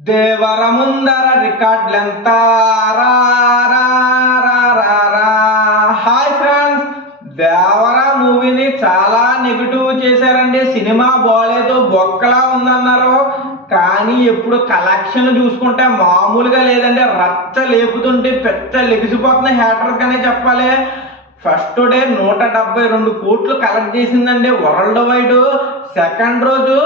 దేవర ముందర రికార్డులంతా రా రా రా రా రా. హాయ్ ఫ్రెండ్స్, దేవర మూవీని చాలా నెగిటివ్ చేశారండి. సినిమా బాగాలేదు, బొక్కలా ఉందన్నారు. కానీ ఇప్పుడు కలెక్షన్ చూసుకుంటే మామూలుగా లేదండి. రచ్చ లేపుతుంటే పెద్ద లెగిసిపోతున్న హ్యాటర్స్ కానీ చెప్పాలి. ఫస్ట్ డే 172 కోట్లు కలెక్ట్ చేసిందండి వరల్డ్ వైడ్. సెకండ్ రోజు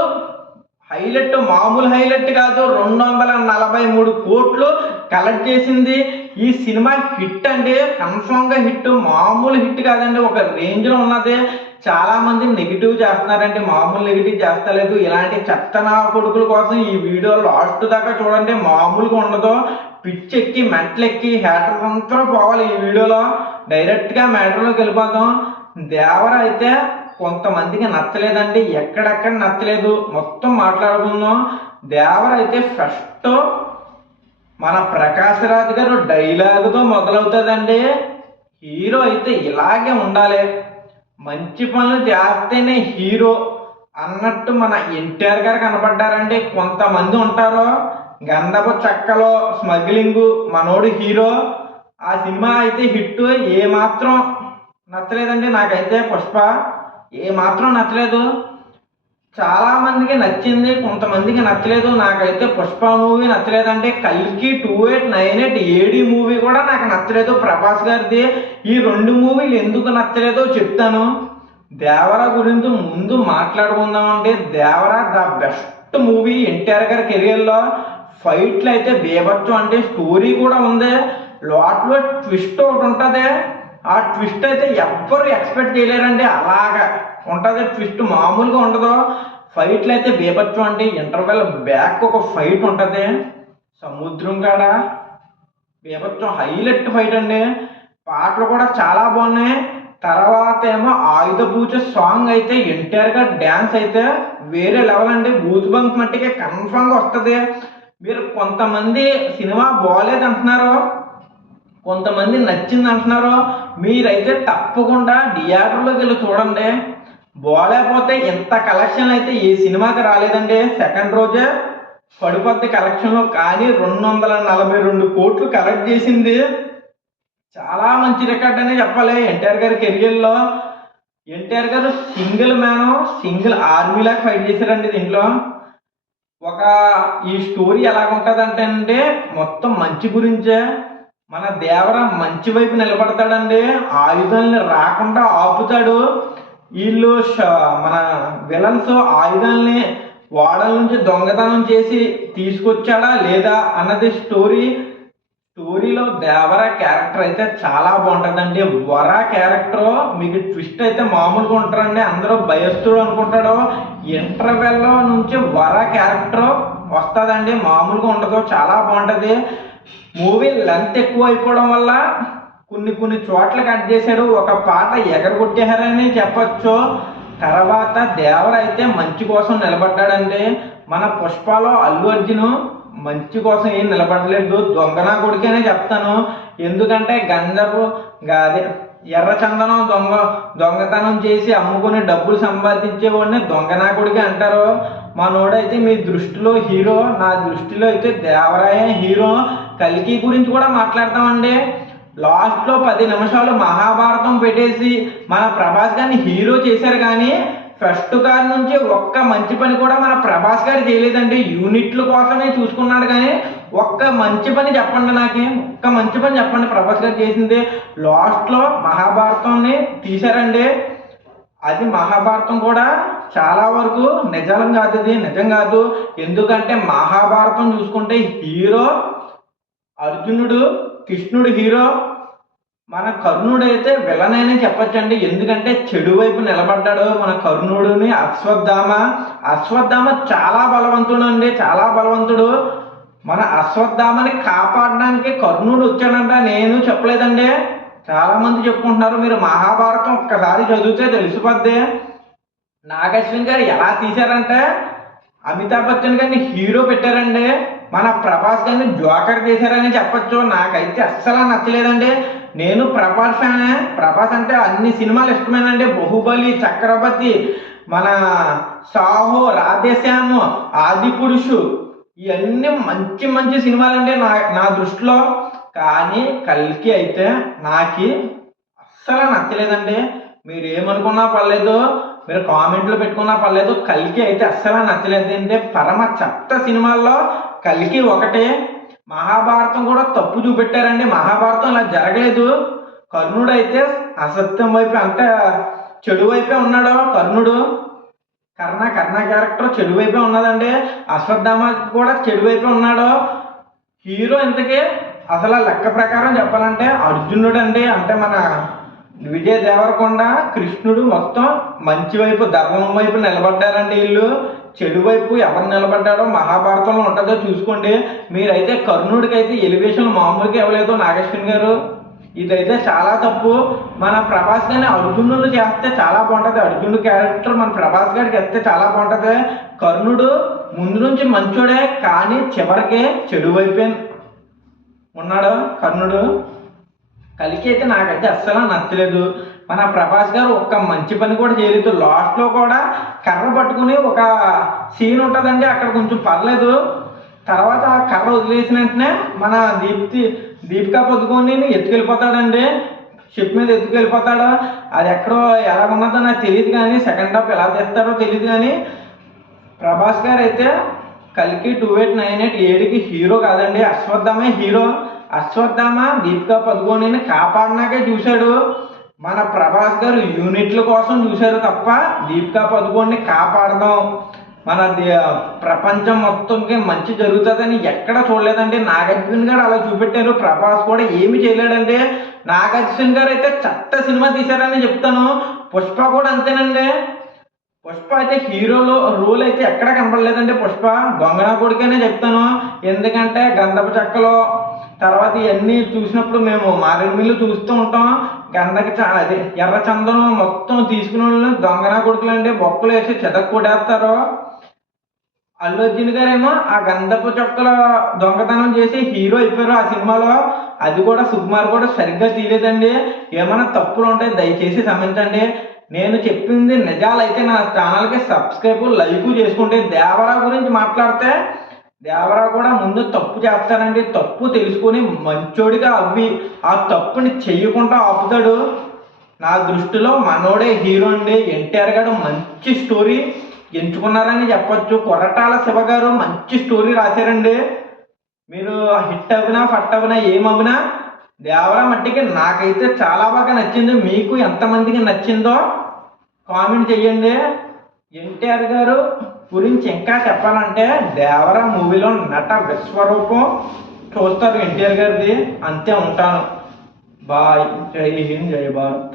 హైలైట్, మామూలు హైలైట్ కాదు, 243 కోట్లు కలెక్ట్ చేసింది. ఈ సినిమా హిట్ అండి, కన్ఫామ్ గా హిట్, మామూలు హిట్ కాదండి, ఒక రేంజ్ లో ఉన్నది. చాలా మంది నెగిటివ్ చేస్తున్నారంటే మామూలు నెగిటివ్ చేస్తలేదు. ఇలాంటి చెత్తనా కొడుకుల కోసం ఈ వీడియో లాస్ట్ దాకా చూడండి, మామూలుగా ఉండదు. పిచ్చెక్కి మెంటలెక్కి హ్యాటర్స్ అంతా పోవాలి. ఈ వీడియోలో డైరెక్ట్ గా మ్యాటర్లోకి వెళ్ళిపోతాం. దేవర అయితే కొంతమందికి నచ్చలేదండి, ఎక్కడెక్కడ నచ్చలేదు మొత్తం మాట్లాడుకుందాం. దేవర అయితే ఫస్ట్ మన ప్రకాష్ రాజ్ గారు డైలాగుతో మొదలవుతుందండి. హీరో అయితే ఇలాగే ఉండాలి, మంచి పనులు చేస్తేనే హీరో అన్నట్టు మన ఎన్టీఆర్ గారు కనపడ్డారండి. కొంతమంది ఉంటారు గంధపు చక్కలో స్మగ్లింగ్, మనోడు హీరో. ఆ సినిమా అయితే హిట్, ఏమాత్రం నచ్చలేదండి నాకైతే. పుష్ప ఏమాత్రం నచ్చలేదు. చాలా మందికి నచ్చింది, కొంతమందికి నచ్చలేదు. నాకైతే పుష్ప మూవీ నచ్చలేదంటే కల్కి 2898 ఏడి మూవీ కూడా నాకు నచ్చలేదు, ప్రభాస్ గారిది. ఈ రెండు మూవీలు ఎందుకు నచ్చలేదో చెప్తాను. దేవర గురించి ముందు మాట్లాడుకుందామంటే, దేవర ద బెస్ట్ మూవీ ఎన్టీఆర్ గారి కెరియర్లో. ఫైట్లు అయితే బేబచ్చు, అంటే స్టోరీ కూడా ఉంది. లాట్లో ట్విస్ట్ ఒకటి ఉంటుంది. ఆ ట్విస్ట్ అయితే ఎవ్వరు ఎక్స్పెక్ట్ చేయలేరండి, అలాగా ఉంటుంది ట్విస్ట్, మామూలుగా ఉండదు. ఫైట్లు అయితే బేబచ్చు, అంటే ఇంటర్వెల్ బ్యాక్ ఒక ఫైట్ ఉంటుంది సముద్రం కాడ, బేబచ్చం హైలైట్ ఫైట్ అండి. పాటలు కూడా చాలా బాగున్నాయి. తర్వాత ఏమో ఆయుధ పూజ సాంగ్ అయితే ఎన్టీఆర్ గారి డ్యాన్స్ అయితే వేరే లెవెల్ అండి. బూజ్ బంక్ మట్టికి కన్ఫామ్గా వస్తుంది. మీరు కొంతమంది సినిమా బాగోలేదు అంటున్నారు, కొంతమంది నచ్చింది అంటున్నారు. మీరైతే తప్పకుండా థియేటర్లోకి వెళ్ళి చూడండి. బాగాలేకపోతే ఇంత కలెక్షన్ అయితే ఏ సినిమాకి రాలేదండి. సెకండ్ రోజే పడిపోద్ది కలెక్షన్లో. కానీ 242 కోట్లు కలెక్ట్ చేసింది. చాలా మంచి రికార్డ్ అనే చెప్పాలి ఎన్టీఆర్ గారి కెరియర్లో. ఎన్టీఆర్ గారు సింగిల్ మ్యాన్, సింగిల్ ఆర్మీలాగా ఫైట్ చేశారండి దీంట్లో. ఒక ఈ స్టోరీ ఎలాగుంటుంది అంటే మొత్తం మంచి గురించే. మన దేవర మంచి వైపు నిలబడతాడండి, ఆయుధాలని రాకుండా ఆపుతాడు. వీళ్ళు మన విలన్స్ ఆయుధాలని వాడల నుంచి దొంగతనం చేసి తీసుకొచ్చాడా లేదా అన్నది స్టోరీ. స్టోరీలో దేవర క్యారెక్టర్ అయితే చాలా బాగుంటుందండి. వర క్యారెక్టర్ మీకు ట్విస్ట్ అయితే మామూలుగా ఉంటారండి, అందరూ భయస్తుడు అనుకుంటాడు. ఇంటర్వెల్లో నుంచి వర క్యారెక్టర్ వస్తుందండి, మామూలుగా ఉండదు, చాలా బాగుంటుంది. మూవీ లెంత్ ఎక్కువ అయిపోవడం వల్ల కొన్ని చోట్ల కట్ చేశాడు, ఒక పాట ఎగరగొట్టేశారని చెప్పచ్చు. తర్వాత దేవర అయితే మంచి కోసం నిలబడ్డాడండి. మన పుష్పలో అల్లు అర్జున్ మంచి కోసం ఏం నిలబడలేదు, దొంగనా కొడుకనే చెప్తాను. ఎందుకంటే గంజపు అదే ఎర్ర చందనం దొంగతనం చేసి అమ్ముకుని డబ్బులు సంపాదించేవాడిని దొంగనా కొడుకే అంటారు. మనోడైతే మీ దృష్టిలో హీరో, నా దృష్టిలో అయితే దేవరాయ హీరో. కల్కి గురించి కూడా మాట్లాడతామండి. లాస్ట్లో 10 నిమిషాలు మహాభారతం పెట్టేసి మన ప్రభాస్ గారిని హీరో చేశారు. కానీ ఫస్ట్ కార్ నుంచి ఒక్క మంచి పని కూడా మన ప్రభాస్ గారు చేయలేదండి. యూనిట్ల కోసమే చూసుకున్నాడు, కానీ ఒక్క మంచి పని చెప్పండి, నాకు ఒక్క మంచి పని చెప్పండి ప్రభాస్ గారు చేసింది. లాస్ట్లో మహాభారతాన్ని తీశారండి. అది మహాభారతం కూడా చాలా వరకు నిజం కాదు, అది నిజం కాదు. ఎందుకంటే మహాభారతం చూసుకుంటే హీరో అర్జునుడు, కృష్ణుడు హీరో, మన కర్ణుడు అయితే విలన్ అని చెప్పచ్చండి. ఎందుకంటే చెడు వైపు నిలబడ్డాడు మన కర్ణుడిని. అశ్వత్థామ చాలా బలవంతుడు అండి, చాలా బలవంతుడు. మన అశ్వత్థామని కాపాడడానికి కర్ణుడు వచ్చాడంట, నేను చెప్పలేదండి, చాలా మంది చెప్పుకుంటున్నారు. మీరు మహాభారతం ఒక్కసారి చదివితే తెలిసిపోద్ది. నాగశ్విన్ గారు ఎలా తీశారంటే అమితాబ్ బచ్చన్ గారిని హీరో పెట్టారండి, మన ప్రభాస్ గారిని జోకర్ చేశారని చెప్పచ్చు. నాకైతే అస్సలు నచ్చలేదండి. నేను ప్రభాస్ ఫ్యానే, ప్రభాస్ అంటే అన్ని సినిమాలు ఇష్టమేనండి. బాహుబలి, చక్రవర్తి, మన సాహో, రాధేశ్యాము, ఆది పురుషు, ఇవన్నీ మంచి మంచి సినిమాలండి నా దృష్టిలో. కానీ కల్కి అయితే నాకు అస్సలు నచ్చలేదండి. మీరు ఏమనుకున్నా పర్లేదు, మీరు కామెంట్లు పెట్టుకున్నా పర్లేదు, కల్కి అయితే అస్సలు నచ్చలేదు. అంటే పరమ చెత్త సినిమాల్లో కల్కి ఒకటే. మహాభారతం కూడా తప్పు చూపెట్టారండి. మహాభారతం ఇలా జరగలేదు. కర్ణుడు అయితే అసత్యం వైపు అంటే చెడు వైపే ఉన్నాడు. కర్ణుడు కర్ణ క్యారెక్టర్ చెడు వైపే ఉన్నదండి. అశ్వత్థామ కూడా చెడు వైపే ఉన్నాడు. హీరో ఇంతకీ అసలు లెక్క ప్రకారం చెప్పాలంటే అర్జునుడు అండి. అంటే మన విజయ్ దేవరకొండ, కృష్ణుడు మొత్తం మంచి వైపు ధర్మం వైపు నిలబడ్డారండి. వీళ్ళు చెడు వైపు ఎవరు నిలబడ్డాడో మహాభారతంలో ఉంటుందో చూసుకోండి. మీరైతే కర్ణుడికి అయితే ఎలివేషన్ మామూలుగా ఇవ్వలేదు నాగేశ్వన్ గారు. ఇదైతే చాలా తప్పు. మన ప్రభాస్ గారిని అర్జునుడు చేస్తే చాలా బాగుంటుంది. అర్జునుడు క్యారెక్టర్ మన ప్రభాస్ గారికి వేస్తే చాలా బాగుంటుంది. కర్ణుడు ముందు నుంచి మంచోడే, కానీ చివరికి చెడు వైపే ఉన్నాడు కర్ణుడు. కలికి అయితే నాకైతే అస్సలు నచ్చలేదు. మన ప్రభాస్ గారు ఒక్క మంచి పని కూడా చేయలేదు. లాస్ట్లో కూడా కర్ర పట్టుకుని ఒక సీన్ ఉంటుందండి, అక్కడ కొంచెం పర్లేదు. తర్వాత ఆ కర్ర వదిలేసిన వెంటనే మన దీపికా పదుకొని ఎత్తుకెళ్ళిపోతాడండి. షిప్ మీద ఎత్తుకెళ్ళిపోతాడు. అది ఎక్కడో ఎలా ఉన్నదో నాకు తెలియదు, కానీ సెకండ్ హాఫ్ ఎలా తెస్తాడో తెలియదు. కానీ ప్రభాస్ గారు అయితే కల్కి 2898 హీరో కాదండి, అశ్వత్థామే హీరో. అశ్వత్థామ దీపికా పదుకొనిని కాపాడినాకే చూశాడు. మన ప్రభాస్ గారు యూనిట్ల కోసం చూశారు తప్ప దీపికా పదుకొనిని కాపాడదాం, మన ప్రపంచం మొత్తంకి మంచి జరుగుతుందని ఎక్కడ చూడలేదండి. నాగార్జున గారు అలా చూపెట్టారు. ప్రభాస్ కూడా ఏమి చేయలేడండి. నాగార్జున గారు అయితే చెత్త సినిమా తీశారని చెప్తాను. పుష్ప కూడా అంతేనండి. పుష్ప అయితే హీరోలో రోల్ అయితే ఎక్కడ కనపడలేదండి. పుష్ప దొంగన కొడుకనే చెప్తాను. ఎందుకంటే గంధపు చెక్కలో తర్వాత ఇవన్నీ చూసినప్పుడు మేము మారేడుమిల్లి చూస్తూ ఉంటాం. అదే ఎర్ర చందనం మొత్తం తీసుకునే వాళ్ళు దొంగన కొడుకులు అండి. బొక్కలు వేసి చెదక్ కొట్టేస్తారు. అల్లు అర్జున్ గారేమో ఆ గంధపు చొక్కల దొంగతనం చేసి హీరో అయిపోయారు ఆ సినిమాలో. అది కూడా సుకుమార్ కూడా సరిగ్గా తీయలేదండి. ఏమైనా తప్పులు ఉంటాయి దయచేసి క్షమించండి. నేను చెప్పింది నిజాలైతే నా ఛానల్కి సబ్స్క్రైబ్ లైక్ చేసుకుంటే. దేవరా గురించి మాట్లాడితే దేవరా కూడా ముందు తప్పు చేస్తారండి. తప్పు తెలుసుకొని మంచోడిగా అవ్వి ఆ తప్పుని చెయ్యకుండా ఆపుతాడు. నా దృష్టిలో మనోడే హీరో అండి. ఎన్టీఆర్ గారు మంచి స్టోరీ ఎంచుకున్నారని చెప్పొచ్చు. కొరటాల శివ గారు మంచి స్టోరీ రాశారండి. మీరు హిట్ అవినా ఫట్ అవినా ఏమవినా దేవరా మట్టికి నాకైతే చాలా బాగా నచ్చింది. మీకు ఎంతమందికి నచ్చిందో కామెంట్ చేయండి. ఎన్టీఆర్ గారు గురించి ఇంకా చెప్పాలంటే దేవరా మూవీలో నట విశ్వరూపం చూస్తారు ఎన్టీఆర్ గారిది. అంతే, ఉంటాను. బాయ్. జై హింద్, జై భారత్.